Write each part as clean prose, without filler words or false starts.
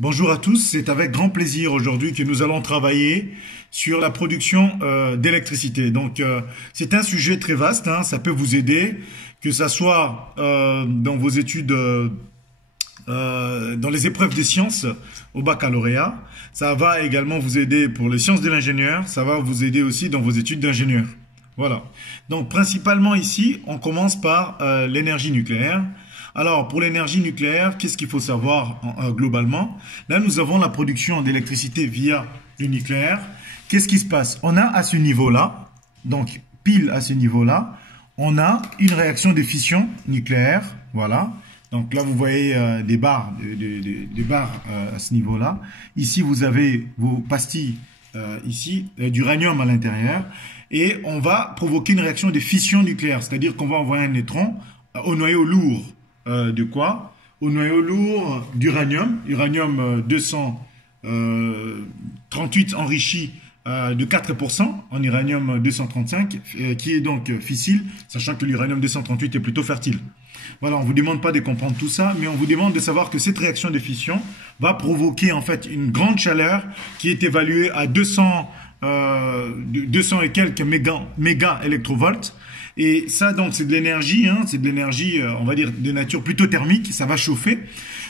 Bonjour à tous, c'est avec grand plaisir aujourd'hui que nous allons travailler sur la production d'électricité. C'est un sujet très vaste, hein, ça peut vous aider, que ça soit dans vos études, dans les épreuves des sciences au baccalauréat. Ça va également vous aider pour les sciences de l'ingénieur, ça va vous aider aussi dans vos études d'ingénieur. Voilà. Donc principalement ici, on commence par l'énergie nucléaire. Alors, pour l'énergie nucléaire, qu'est-ce qu'il faut savoir globalement? Là, nous avons la production d'électricité via le nucléaire. Qu'est-ce qui se passe? On a à ce niveau-là, donc pile à ce niveau-là, on a une réaction de fission nucléaire. Voilà. Donc là, vous voyez des barres, des barres à ce niveau-là. Ici, vous avez vos pastilles d'uranium à l'intérieur. Et on va provoquer une réaction de fission nucléaire, c'est-à-dire qu'on va envoyer un neutron au noyau lourd. De quoi? Au noyau lourd d'uranium, uranium 238 enrichi de 4% en uranium 235, qui est donc fissile, sachant que l'uranium 238 est plutôt fertile. Voilà, on ne vous demande pas de comprendre tout ça, mais on vous demande de savoir que cette réaction de fission va provoquer en fait une grande chaleur qui est évaluée à 200 et quelques méga électrovolts. Et ça, donc, c'est de l'énergie, hein, c'est de l'énergie, on va dire, de nature plutôt thermique, ça va chauffer.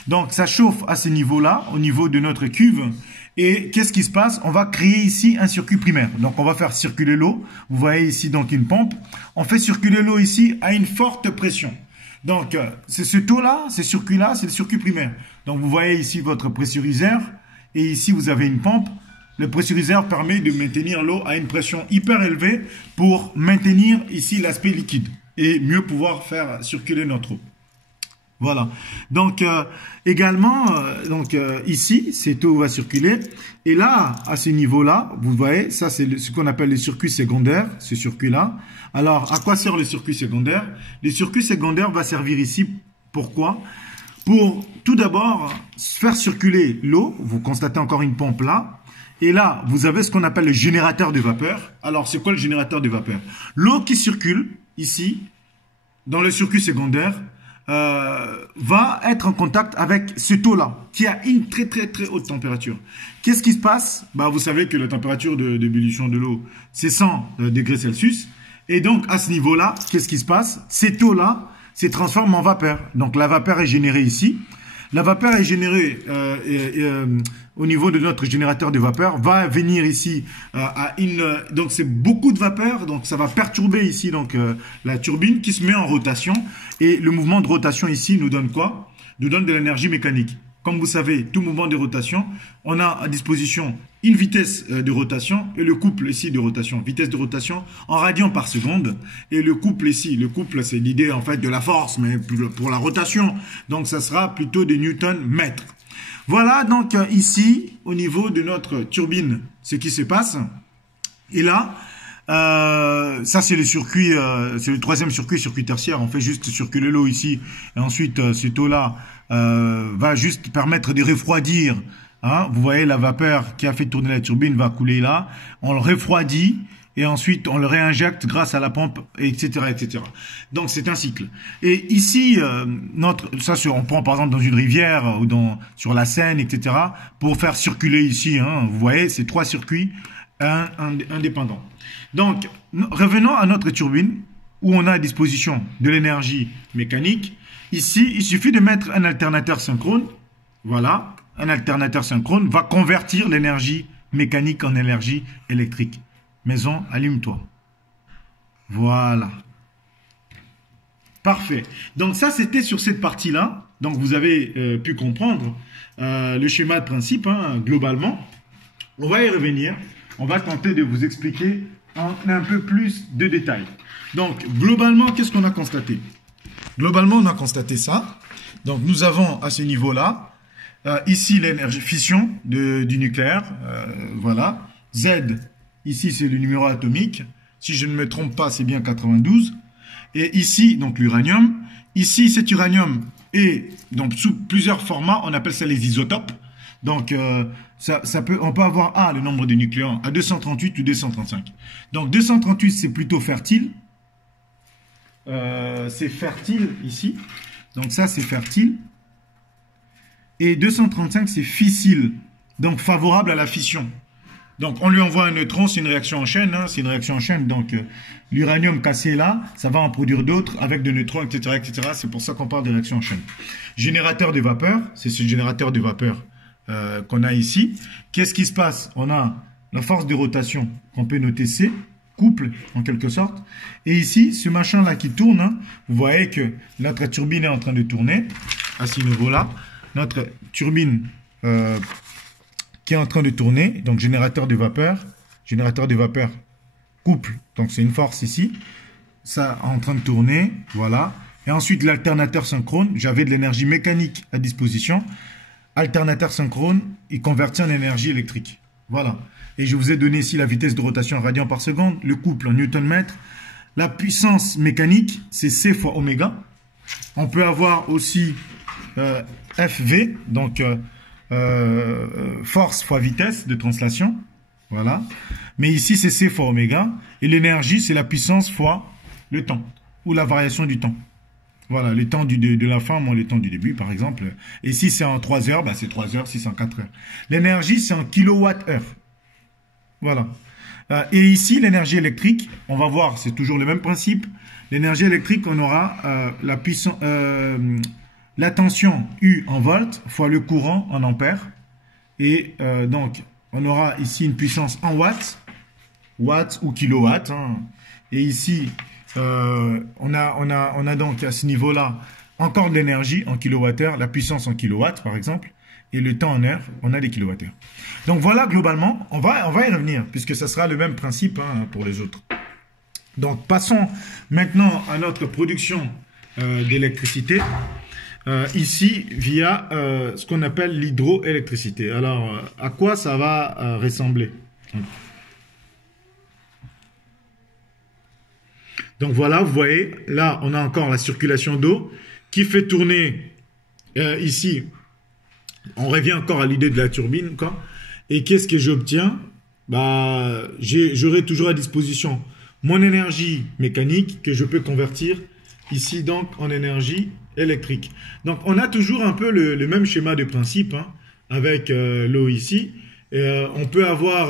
Donc, ça chauffe à ce niveau-là, au niveau de notre cuve. Et qu'est-ce qui se passe? On va créer ici un circuit primaire. Donc, on va faire circuler l'eau. Vous voyez ici, donc, une pompe. On fait circuler l'eau ici à une forte pression. Donc, c'est ce taux-là, ce circuit-là, c'est le circuit primaire. Donc, vous voyez ici votre pressuriseur. Et ici, vous avez une pompe. Le pressuriseur permet de maintenir l'eau à une pression hyper élevée pour maintenir ici l'aspect liquide et mieux pouvoir faire circuler notre eau. Voilà. Donc également, ici, cette eau va circuler. Et là, à ce niveau-là, vous voyez, ça c'est ce qu'on appelle le circuit secondaire, ce circuit-là. Alors, à quoi sert le circuit secondaire? Le circuit secondaire va servir ici. Pourquoi? Pour tout d'abord faire circuler l'eau. Vous constatez encore une pompe là. Et là, vous avez ce qu'on appelle le générateur de vapeur. Alors, c'est quoi le générateur de vapeur? L'eau qui circule ici, dans le circuit secondaire, va être en contact avec ce taux-là, qui a une très haute température. Qu'est-ce qui se passe? Vous savez que la température d'ébullition de l'eau, c'est 100 degrés Celsius. Et donc, à ce niveau-là, qu'est-ce qui se passe? Ces taux-là se transforment en vapeur. Donc, la vapeur est générée ici. La vapeur est générée au niveau de notre générateur de vapeur, va venir ici donc c'est beaucoup de vapeur, donc ça va perturber ici la turbine qui se met en rotation. Et le mouvement de rotation ici nous donne quoi? Nous donne de l'énergie mécanique. Comme vous savez, tout mouvement de rotation, on a à disposition une vitesse de rotation et le couple ici de rotation. Vitesse de rotation en radians par seconde. Et le couple ici, le couple c'est l'idée en fait de la force, mais pour la rotation. Donc ça sera plutôt des newtons-mètres. Voilà donc ici, au niveau de notre turbine, ce qui se passe. Et là, ça c'est le circuit, c'est le troisième circuit, circuit tertiaire. On fait juste circuler l'eau ici. Et ensuite, cette eau-là va juste permettre de refroidir. Hein. Vous voyez la vapeur qui a fait tourner la turbine va couler là. On le refroidit. Et ensuite, on le réinjecte grâce à la pompe, etc., etc. Donc, c'est un cycle. Et ici, on prend par exemple dans une rivière ou sur la Seine, etc., pour faire circuler ici, hein, vous voyez, c'est trois circuits indépendants. Donc, revenons à notre turbine, où on a à disposition de l'énergie mécanique. Ici, il suffit de mettre un alternateur synchrone. Voilà, un alternateur synchrone va convertir l'énergie mécanique en énergie électrique. Maison, allume-toi. Voilà. Parfait. Donc ça, c'était sur cette partie-là. Donc vous avez pu comprendre le schéma de principe, hein, globalement. On va y revenir. On va tenter de vous expliquer en un peu plus de détails. Donc, globalement, qu'est-ce qu'on a constaté? Globalement, on a constaté ça. Donc, nous avons à ce niveau-là, ici, l'énergie fission du nucléaire. Voilà. Z. Ici, c'est le numéro atomique. Si je ne me trompe pas, c'est bien 92. Et ici, donc l'uranium. Ici, cet uranium est donc sous plusieurs formats. On appelle ça les isotopes. Donc, on peut avoir le nombre de nucléons à 238 ou 235. Donc, 238, c'est plutôt fertile. C'est fertile ici. Donc, ça, c'est fertile. Et 235, c'est fissile, donc favorable à la fission. Donc, on lui envoie un neutron, c'est une réaction en chaîne, hein, c'est une réaction en chaîne. Donc, l'uranium cassé là, ça va en produire d'autres avec des neutrons, etc., etc. C'est pour ça qu'on parle de réaction en chaîne. Générateur de vapeur, c'est ce générateur de vapeur qu'on a ici. Qu'est-ce qui se passe? On a la force de rotation qu'on peut noter C, couple en quelque sorte. Et ici, ce machin-là qui tourne, hein, vous voyez que notre turbine est en train de tourner à ce niveau-là. Notre turbine qui est en train de tourner, donc générateur de vapeur couple, donc c'est une force ici, ça en train de tourner, voilà. Et ensuite l'alternateur synchrone, j'avais de l'énergie mécanique à disposition. Alternateur synchrone, il convertit en énergie électrique. Voilà. Et je vous ai donné ici la vitesse de rotation en radians par seconde, le couple en newton-mètre. La puissance mécanique, c'est C fois oméga. On peut avoir aussi FV, donc force fois vitesse de translation. Voilà. Mais ici, c'est C fois oméga. Et l'énergie, c'est la puissance fois le temps, ou la variation du temps. Voilà, le temps de la fin moins le temps du début, par exemple. Et si c'est en 3 heures, bah c'est 3 heures, si c'est en 4 heures. L'énergie, c'est en kilowattheure. Voilà. Et ici, l'énergie électrique, on va voir, c'est toujours le même principe. L'énergie électrique, on aura la puissance, la tension U en volts fois le courant en ampères. Et donc, on aura ici une puissance en watts ou kilowatts. Hein. Et ici, on a donc à ce niveau-là encore de l'énergie en kilowattheure, la puissance en kilowatts par exemple, et le temps en heure, on a des kilowattheures. Donc voilà, globalement, on va y revenir, puisque ça sera le même principe hein, pour les autres. Donc passons maintenant à notre production d'électricité, ici via ce qu'on appelle l'hydroélectricité. Alors, à quoi ça va ressembler ? Donc voilà, vous voyez, là, on a encore la circulation d'eau qui fait tourner ici. On revient encore à l'idée de la turbine, quoi. Et qu'est-ce que j'obtiens? Bah, j'aurai toujours à disposition mon énergie mécanique que je peux convertir ici donc en énergie électrique. Donc on a toujours un peu le même schéma de principe hein, avec l'eau ici. On peut avoir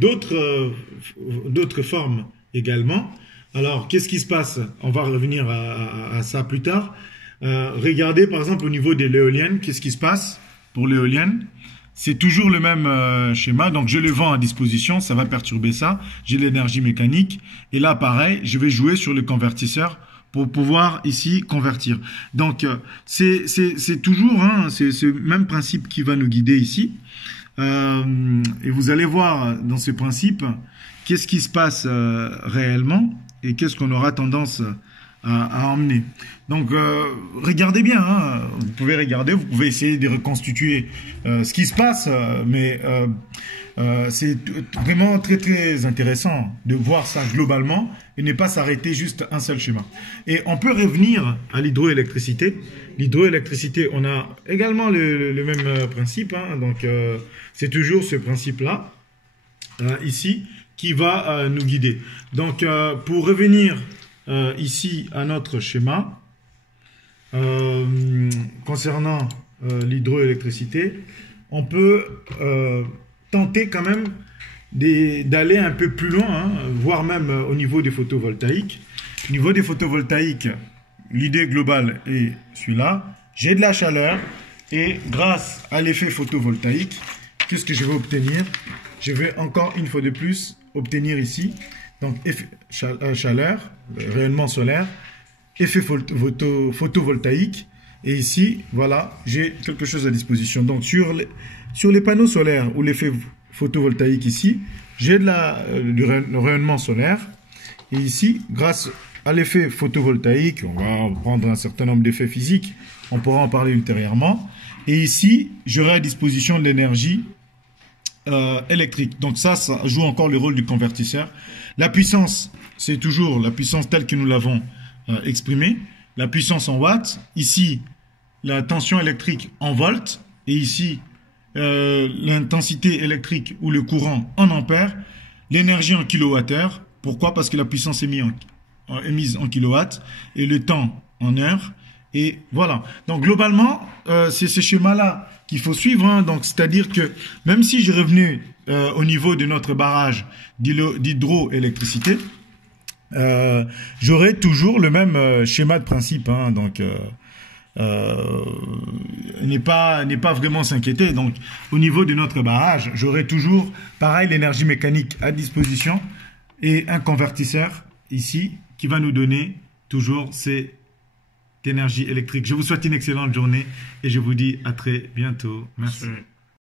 d'autres formes également. Alors, qu'est-ce qui se passe? On va revenir à ça plus tard. Regardez, par exemple, au niveau de l'éolienne, qu'est-ce qui se passe pour l'éolienne? C'est toujours le même schéma. Donc, je le vends à disposition, ça va perturber ça. J'ai l'énergie mécanique. Et là, pareil, je vais jouer sur le convertisseur pour pouvoir ici convertir. Donc, c'est toujours hein, c'est ce même principe qui va nous guider ici. Et vous allez voir dans ce principe, qu'est-ce qui se passe réellement et qu'est-ce qu'on aura tendance à emmener. Donc, regardez bien, hein, vous pouvez regarder, vous pouvez essayer de reconstituer ce qui se passe, mais c'est vraiment très très intéressant de voir ça globalement et ne pas s'arrêter juste un seul schéma. Et on peut revenir à l'hydroélectricité. L'hydroélectricité, on a également le même principe, hein, donc c'est toujours ce principe-là, ici, qui va nous guider. Donc, pour revenir ici à notre schéma, concernant l'hydroélectricité, on peut tenter quand même d'aller un peu plus loin, hein, voire même au niveau des photovoltaïques. Au niveau des photovoltaïques, l'idée globale est celui-là. J'ai de la chaleur et grâce à l'effet photovoltaïque, qu'est-ce que je vais obtenir? Je vais encore une fois de plus obtenir ici, donc effet chaleur, rayonnement solaire, effet photovoltaïque, et ici, voilà, j'ai quelque chose à disposition. Donc sur les panneaux solaires ou l'effet photovoltaïque ici, j'ai du rayonnement solaire, et ici, grâce à l'effet photovoltaïque, on va prendre un certain nombre d'effets physiques, on pourra en parler ultérieurement, et ici, j'aurai à disposition de l'énergie électrique. Donc ça joue encore le rôle du convertisseur. La puissance, c'est toujours la puissance telle que nous l'avons exprimée. La puissance en watts. Ici, la tension électrique en volts. Et ici, l'intensité électrique ou le courant en ampères. L'énergie en kilowattheure. Pourquoi? Parce que la puissance est mise en kilowatts. Et le temps en heures. Et voilà. Donc globalement, c'est ce schéma-là qu'il faut suivre, hein. Donc c'est-à-dire que même si j'ai revenu au niveau de notre barrage d'hydroélectricité, j'aurai toujours le même schéma de principe, hein. Donc n'est pas vraiment s'inquiéter. Donc au niveau de notre barrage, j'aurai toujours pareil l'énergie mécanique à disposition et un convertisseur ici qui va nous donner toujours cette énergie électrique. Je vous souhaite une excellente journée et je vous dis à très bientôt. Merci.